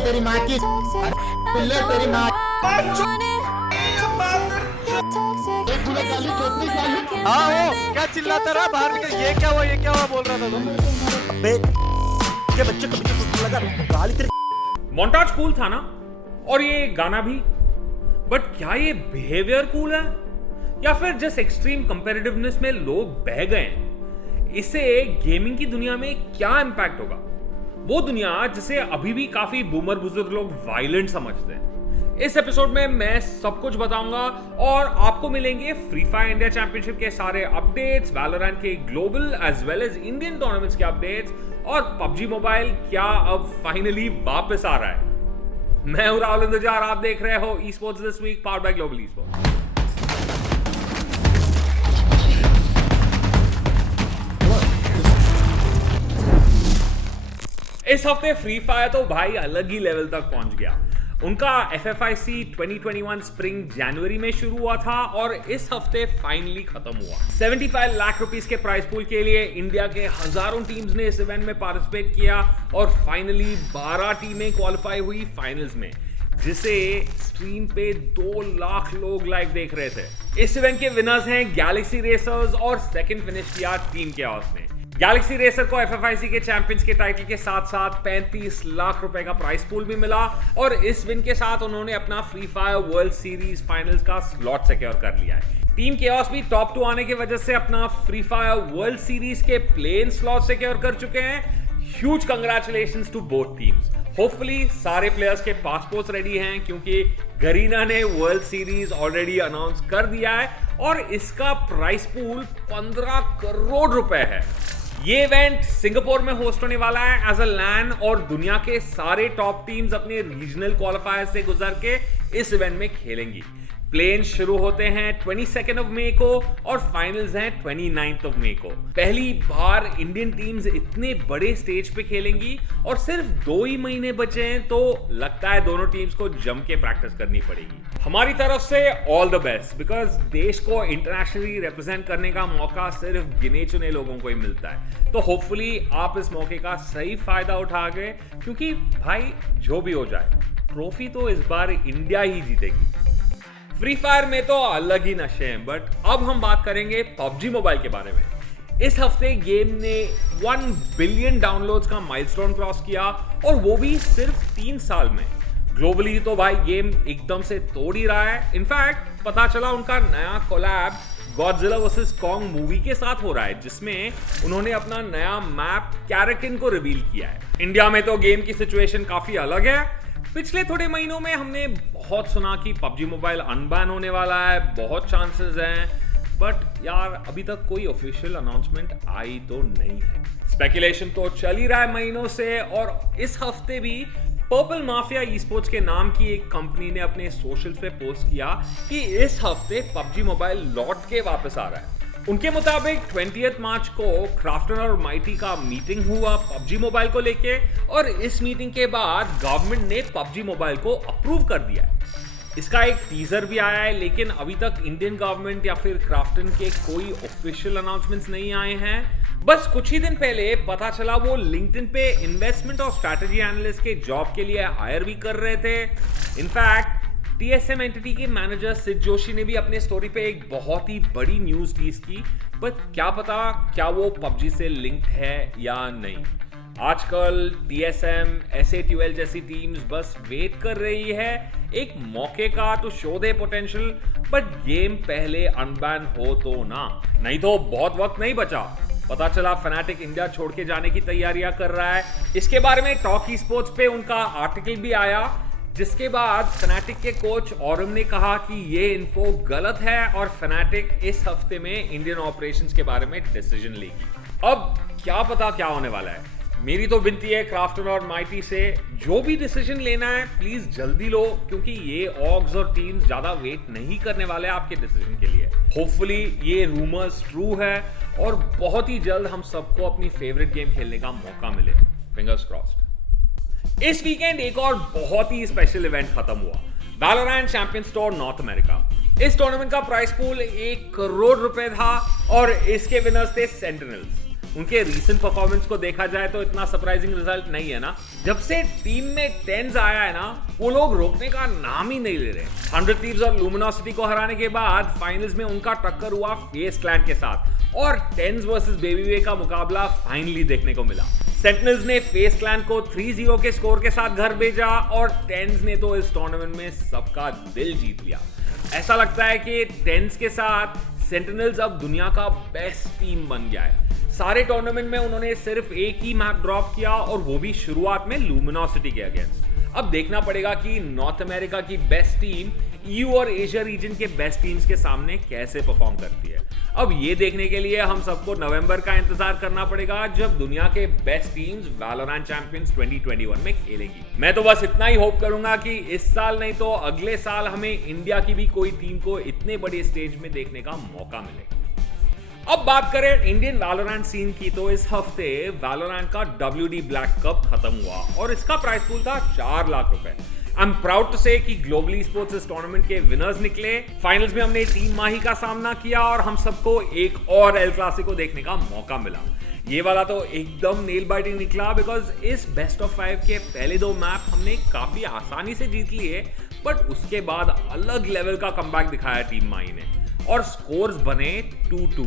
तेरी माँ की पिल्ले तेरी माँ हाँ वो क्या चिल्लाता रहा बाहर निकल, ये क्या हुआ बोल रहा था तुम? अबे के बच्चे कभी तो लगा गाली तेरे। मोन्टाज कूल था ना, और ये गाना भी, बट क्या ये बिहेवियर कूल है या फिर जस्ट एक्सट्रीम कंपेरेटिवनेस में लोग बह गए हैं? इससे गेमिंग की दुनिया में क्या इंपैक्ट होगा? वो दुनिया जिसे अभी भी काफी बूमर बुजुर्ग लोग वायलेंट समझते हैं। इस एपिसोड में मैं सब कुछ बताऊंगा और आपको मिलेंगे फ्री फायर इंडिया चैंपियनशिप के सारे अपडेट्स, वैलोरेंट के global as well as Indian tournaments के अपडेट्स, और पबजी मोबाइल क्या अब फाइनली वापस आ रहा है। मैं हूं राहुल इंद्रजार, आप देख रहे हो esports this week powered by global esports. इस हफ्ते फ्री फायर तो भाई अलग ही लेवल तक पहुंच गया। उनका FFIC 2021 स्प्रिंग जनवरी में शुरू हुआ था और इस हफ्ते फाइनली खत्म हुआ। 75 लाख रुपीस के प्राइस पूल के लिए इंडिया के हजारों टीम्स ने इस इवेंट में पार्टिसिपेट किया और फाइनली 12 टीमें क्वालिफाई हुई फाइनल्स में, जिसे स्ट्रीम पे 2 लाख लोग लाइव देख रहे थे। इस इवेंट के विनर्स हैं गैलेक्सी रेसर्स और सेकंड फिनिश किया टीम केओस ने। गैलेक्सी रेसर को FFIC के चैंपियंस के टाइटल के साथ साथ 35 लाख रुपए का प्राइस पूल भी मिला और इस विन के साथ उन्होंने अपना free fire world series finals का स्लॉट सिक्योर कर लिया है। टीम केओस भी टॉप 2 आने की वजह से अपना फ्री फायर वर्ल्ड सीरीज के प्लेन स्लॉट सिक्योर कर चुके हैं। Huge congratulations to both teams. Hopefully सारे प्लेयर्स के पासपोर्ट्स रेडी हैं, क्योंकि गरीना ने वर्ल्ड सीरीज ऑलरेडी अनाउंस कर दिया है और इसका प्राइस पूल 15 करोड़ रुपए है। ये इवेंट सिंगापुर में होस्ट होने वाला है एज अ लैन और दुनिया के सारे टॉप टीम्स अपने रीजनल क्वालिफायर से गुजर के इस इवेंट में खेलेंगी। प्लेन शुरू होते हैं 22 मई को और फाइनल्स हैं 29 मई को। पहली बार इंडियन टीम्स इतने बड़े स्टेज पे खेलेंगी और सिर्फ 2 ही महीने बचे हैं, तो लगता है दोनों टीम्स को जम के प्रैक्टिस करनी पड़ेगी। हमारी तरफ से ऑल द बेस्ट, बिकॉज देश को इंटरनेशनली रिप्रेजेंट करने का मौका सिर्फ गिने चुने लोगों को ही मिलता है। तो होपफुली आप इस मौके का सही फायदा उठा गए, क्योंकि भाई जो भी हो जाए ट्रॉफी तो इस बार इंडिया ही जीतेगी। फ्री फायर में तो अलग ही नशे हैं, बट अब हम बात करेंगे पबजी मोबाइल के बारे में। इस हफ्ते गेम ने 1 बिलियन डाउनलोड्स का माइलस्टोन क्रॉस किया और वो भी सिर्फ 3 साल में। ग्लोबली तो भाई गेम एकदम से तोड़ ही रहा है। इनफैक्ट पता चला उनका नया collab Godzilla versus Kong movie के साथ हो रहा है, जिसमें उन्होंने अपना नया मैप कैरेकिन को रिवील किया है। इंडिया में तो गेम की सिचुएशन काफी अलग है। पिछले थोड़े महीनों में हमने बहुत सुना कि पबजी मोबाइल अनबैन होने वाला है, बहुत चांसेस हैं, बट यार अभी तक कोई ऑफिशियल अनाउंसमेंट आई तो नहीं है। स्पेकुलेशन तो चल ही रहा है महीनों से, और इस हफ्ते भी पर्पल माफिया ई स्पोर्ट्स के नाम की एक कंपनी ने अपने सोशल्स पे पोस्ट किया कि इस हफ्ते पबजी मोबाइल लौट के वापस आ रहा है। उनके मुताबिक 20 मार्च को क्राफ्टन और माइटी का मीटिंग हुआ पबजी मोबाइल को लेके, और इस मीटिंग के बाद गवर्नमेंट ने पबजी मोबाइल को अप्रूव कर दिया है। इसका एक टीजर भी आया है, लेकिन अभी तक इंडियन गवर्नमेंट या फिर क्राफ्टन के कोई ऑफिशियल अनाउंसमेंट्स नहीं आए हैं। बस कुछ ही दिन पहले पता चला वो लिंक्डइन पे इन्वेस्टमेंट और स्ट्रैटेजी एनालिस्ट के जॉब के लिए हायर भी कर रहे थे। इनफैक्ट TSM एंटिटी के मैनेजर सिड जोशी ने भी अपने स्टोरी पे एक बहुत ही बड़ी न्यूज टीज की, बट क्या पता क्या वो पबजी से लिंक्ड है या नहीं। आजकल TSM, SA12 जैसी टीम्स बस वेट कर रही है एक मौके का to show the potential, but game पहले अनबैन हो तो ना, नहीं तो बहुत वक्त नहीं बचा। पता चला फनाटिक इंडिया छोड़ के जाने की तैयारियां कर रहा है। इसके बारे में टॉक ई स्पोर्ट्स पे उनका आर्टिकल भी आया, जिसके बाद फनाटिक के कोच औरम ने कहा कि ये इन्फो गलत है और फनाटिक इस हफ्ते में इंडियन ऑपरेशंस के बारे में डिसीजन लेगी। अब क्या पता क्या होने वाला है। मेरी तो विनती है क्राफ्टन और माइटी से, जो भी डिसीजन लेना है प्लीज जल्दी लो, क्योंकि ये ऑग्स और टीम्स ज्यादा वेट नहीं करने वाले आपके डिसीजन के लिए। होपफुली ये रूमर्स ट्रू है और बहुत ही जल्द हम सबको अपनी फेवरेट गेम खेलने का मौका मिले। Fingers crossed. इस वीकेंड एक और बहुत ही स्पेशल इवेंट खत्म हुआ, Valorant champions tour north America. इस टूर्नामेंट का प्राइस पूल 1 करोड़ रुपए था और इसके विनर्स थे सेंटिनल्स। उनके रीसेंट परफॉर्मेंस को देखा जाए तो इतना सरप्राइजिंग रिजल्ट नहीं है ना। जब से टीम में टेंस आया है ना, वो लोग रोकने का नाम ही नहीं ले रहे। 100 थीव्स और लुमिनोसिटी को हराने के बाद फाइनल्स में उनका टक्कर हुआ फेस क्लैन के साथ और टेंस वर्सेस बेबी वे का मुकाबला फाइनली देखने को मिला। सेंटिनल्स ने फेस क्लैन को 3-0 के स्कोर के साथ घर भेजा और टेंस ने तो इस टूर्नामेंट में सबका दिल जीत लिया। ऐसा लगता है कि टेंस के साथ सेंटिनल्स अब दुनिया का बेस्ट टीम बन गया है। सारे टूर्नामेंट में उन्होंने सिर्फ एक ही मैप ड्रॉप किया और वो भी शुरुआत में लुमिनोसिटी के अगेंस्ट। अब देखना पड़ेगा कि नॉर्थ अमेरिका की बेस्ट टीम ईयू और एशिया रीजन के बेस्ट टीम्स के सामने कैसे परफॉर्म करती है। अब ये देखने के लिए हम सबको नवंबर का इंतजार करना पड़ेगा जब दुनिया के बेस्ट टीम्स वैलोरेंट चैंपियंस 2021 में खेलेंगी। मैं तो बस इतना ही होप करूंगा कि इस साल नहीं तो अगले साल हमें इंडिया की भी कोई टीम को इतने बड़े स्टेज में देखने का मौका मिले। अब बात करें इंडियन वैलोरेंट सीन की, तो इस हफ्ते वैलोरेंट का WD ब्लैक कप खत्म हुआ और इसका प्राइस पूल था 4 लाख रुपए। आई एम प्राउड टू से कि ग्लोबली स्पोर्ट्स इस टूर्नामेंट के विनर्स निकले। फाइनल्स में हमने टीम माही का सामना किया और हम सबको एक और एल क्लासिको देखने का मौका मिला। ये वाला तो एकदम नेल बाइटिंग निकला बिकॉज इस बेस्ट ऑफ 5 के पहले 2 मैप हमने काफी आसानी से जीत लिए, बट उसके बाद अलग लेवल का कमबैक दिखाया टीम माही ने और स्कोर्स बने 2-2।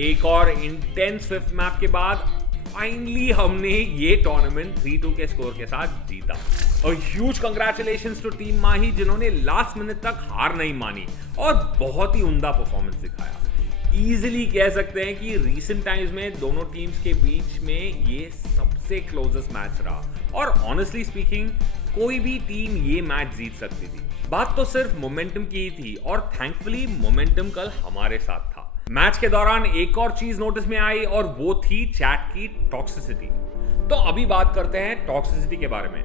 एक और इंटेंस 5th मैप के बाद फाइनली हमने ये टूर्नामेंट 3-2 के स्कोर के साथ जीता। और ह्यूज कंग्रेचुलेशंस टू टीम माही जिन्होंने लास्ट मिनट तक हार नहीं मानी और बहुत ही उम्दा परफॉर्मेंस दिखाया। इजीली कह सकते हैं कि रीसेंट टाइम्स में दोनों टीम्स के बीच में ये सबसे क्लोजेस्ट मैच रहा और ऑनेस्टली स्पीकिंग कोई भी टीम ये मैच जीत सकती थी। बात तो सिर्फ मोमेंटम की ही थी और थैंकफुली मोमेंटम कल हमारे साथ था। मैच के दौरान एक और चीज नोटिस में आई और वो थी चैट की टॉक्सिसिटी। तो अभी बात करते हैं टॉक्सिसिटी के बारे में।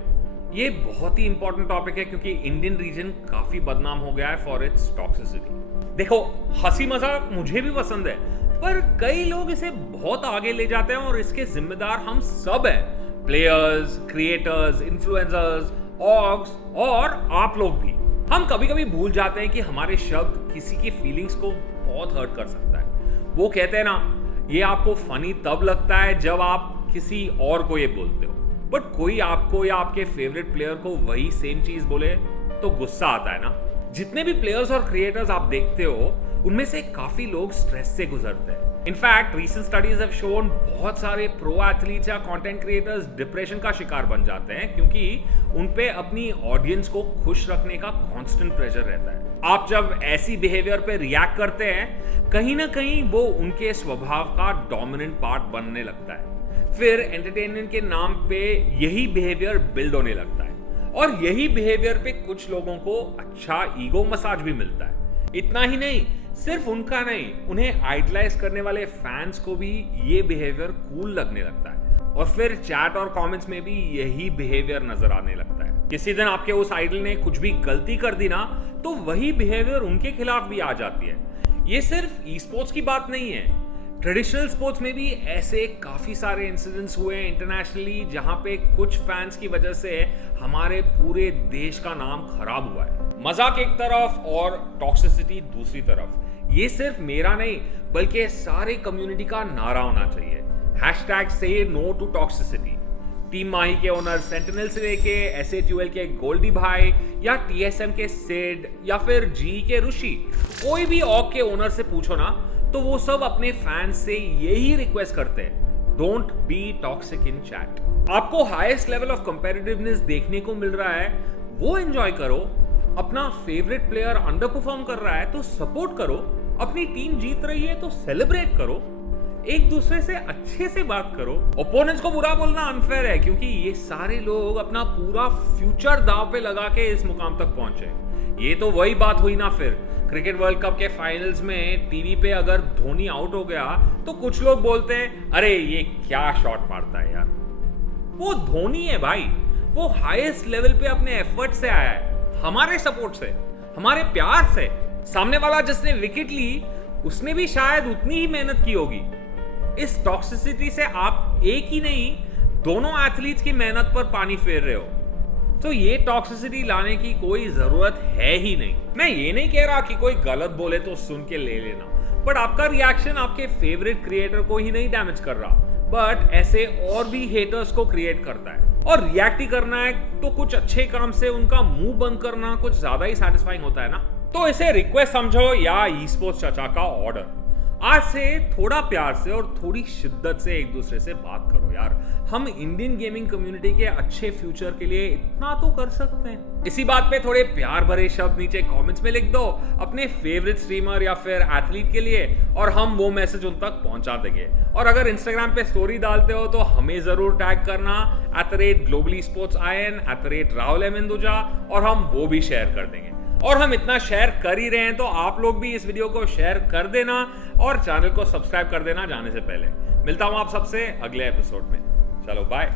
ये बहुत ही इंपॉर्टेंट टॉपिक है क्योंकि इंडियन रीजन काफी बदनाम हो गया है फॉर इट्स टॉक्सिसिटी। देखो, हंसी मजाक मुझे भी पसंद है, पर कई लोग इसे बहुत आगे ले जाते हैं और इसके जिम्मेदार हम सब हैं। प्लेयर्स, क्रिएटर्स, इन्फ्लुएंसर्स, ऑर्ग्स और आप लोग भी। हम कभी कभी भूल जाते हैं कि हमारे शब्द किसी की फीलिंग्स को बहुत हर्ट कर सकता है। वो कहते हैं ना, ये आपको फनी तब लगता है जब आप किसी और को ये बोलते हो, बट कोई आपको या आपके फेवरेट प्लेयर को वही सेम चीज बोले तो गुस्सा आता है ना। जितने भी प्लेयर्स और क्रिएटर्स आप देखते हो उनमें से काफी लोग स्ट्रेस से गुजरते हैं। In fact recent studies have shown बहुत सारे प्रो एथलीट्स या कंटेंट क्रिएटर्स डिप्रेशन का शिकार बन जाते हैं क्योंकि उन पे अपनी ऑडियंस को खुश रखने का कांस्टेंट प्रेशर रहता है। आप जब ऐसी बिहेवियर पे रिएक्ट करते हैं, कहीं ना कहीं वो उनके स्वभाव का डोमिनेंट पार्ट बनने लगता है। फिर एंटरटेनमेंट के नाम पे यही बिहेवियर बिल्ड होने लगता है और यही बिहेवियर पे कुछ लोगों को अच्छा ईगो मसाज भी मिलता है। इतना ही नहीं, सिर्फ उनका नहीं, उन्हें आइडलाइज करने वाले फैंस को भी ये बिहेवियर कूल लगने लगता है और फिर चैट और कमेंट्स में भी यही बिहेवियर नजर आने लगता है। किसी दिन आपके उस आइडल ने कुछ भी गलती कर दी ना, तो वही बिहेवियर उनके खिलाफ भी आ जाती है। ये सिर्फ ई स्पोर्ट्स की बात नहीं है, ट्रेडिशनल स्पोर्ट्स में भी ऐसे काफी सारे इंसिडेंट्स हुए हैं इंटरनेशनली जहां पे कुछ फैंस की वजह से हमारे पूरे देश का नाम खराब हुआ है। मजाक एक तरफ और टॉक्सिसिटी दूसरी तरफ। ये सिर्फ मेरा नहीं बल्कि सारे कम्युनिटी का नारा होना चाहिए। #SayNoToToxicity। टीम माही के ओनर सेंटिनल से लेके SATUL के गोल्डी भाई या TSM के सिड या फिर जी के ऋषि, कोई भी ऑग के ओनर से पूछो ना तो वो सब अपने फैंस से यही रिक्वेस्ट करते हैं, don't be toxic in chat. आपको हाईएस्ट लेवल ऑफ कंपेटिटिवनेस देखने को मिल रहा है, वो एंजॉय करो। अपना फेवरेट प्लेयर अंडर परफॉर्म कर रहा है तो सपोर्ट करो, अपनी टीम जीत रही है तो सेलिब्रेट करो, एक दूसरे से अच्छे से बात करो। ओपोनेंट्स को बुरा बोलना अनफेयर है क्योंकि ये सारे लोग अपना पूरा फ्यूचर दांव पे लगा के इस मुकाम तक पहुंचे। ये तो वही बात हुई ना फिर क्रिकेट वर्ल्ड कप के फाइनल्स में टीवी पे अगर धोनी आउट हो गया तो कुछ लोग बोलते हैं, अरे ये क्या शॉट मारता है यार। वो धोनी है भाई, वो हाईएस्ट लेवल पे अपने एफर्ट से आया है, हमारे सपोर्ट से, हमारे प्यार से। सामने वाला जिसने विकेट ली उसने भी शायद उतनी ही मेहनत की होगी। इस टॉक्सिसिटी से आप एक ही नहीं, दोनों एथलीट्स की मेहनत पर पानी फेर रहे हो। तो ये टॉक्सिसिटी लाने की कोई जरूरत है ही नहीं। मैं ये नहीं कह रहा कि कोई गलत बोले तो सुन के ले लेना, बट आपका रिएक्शन आपके फेवरेट क्रिएटर को ही नहीं डैमेज कर रहा, बट ऐसे और भी हेटर्स को क्रिएट करता है। और रिएक्ट ही करना है तो कुछ अच्छे काम से उनका मुंह बंद करना कुछ ज्यादा ही सैटिस्फाइंग होता है ना। तो इसे रिक्वेस्ट समझो या ई स्पोर्ट्स चचा का ऑर्डर। आज से थोड़ा प्यार से और थोड़ी शिद्दत से एक दूसरे से बात करो यार। हम इंडियन गेमिंग कम्युनिटी के अच्छे फ्यूचर के लिए इतना तो कर सकते हैं। इसी बात पे थोड़े प्यार भरे शब्द नीचे कमेंट्स में लिख दो अपने फेवरेट स्ट्रीमर या फिर एथलीट के लिए, और हम वो मैसेज उन तक पहुंचा देंगे। और अगर इंस्टाग्राम पे स्टोरी डालते हो तो हमें जरूर टैग करना @GloballySportsIN @RahulM Hinduja, और हम वो भी शेयर कर देंगे। और हम इतना शेयर कर ही रहे हैं तो आप लोग भी इस वीडियो को शेयर कर देना और चैनल को सब्सक्राइब कर देना जाने से पहले। मिलता हूं आप सबसे अगले एपिसोड में। चलो बाय।